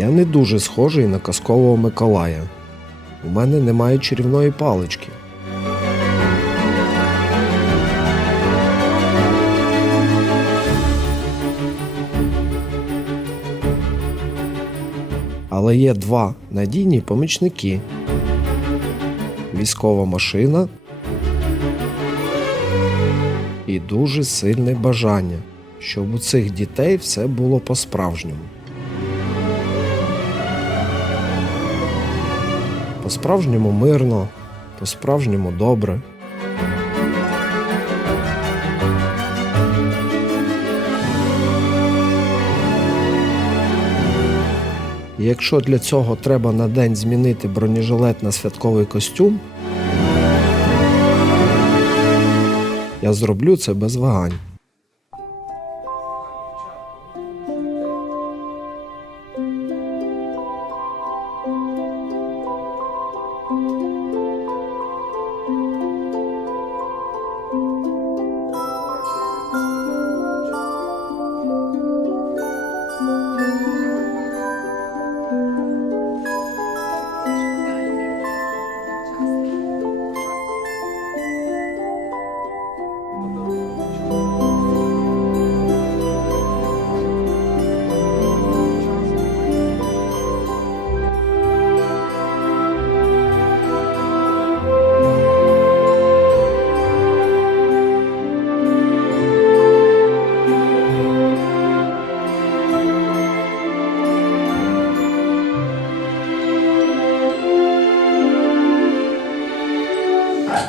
Я не дуже схожий на казкового Миколая. У мене немає чарівної палички. Але є два надійні помічники: військова машина і дуже сильне бажання, щоб у цих дітей все було по-справжньому. По-справжньому мирно, по-справжньому добре. І Якщо для цього треба на день змінити бронежилет на святковий костюм, я зроблю це без вагань.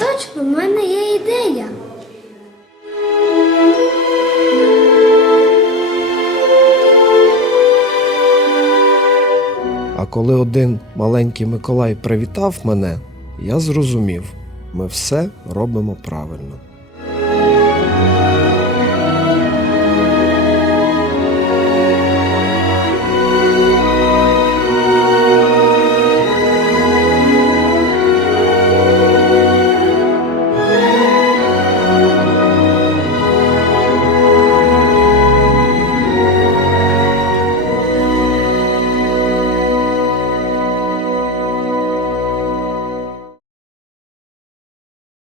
Точно, в мене є ідея. А коли один маленький Миколай привітав мене, я зрозумів, ми все робимо правильно.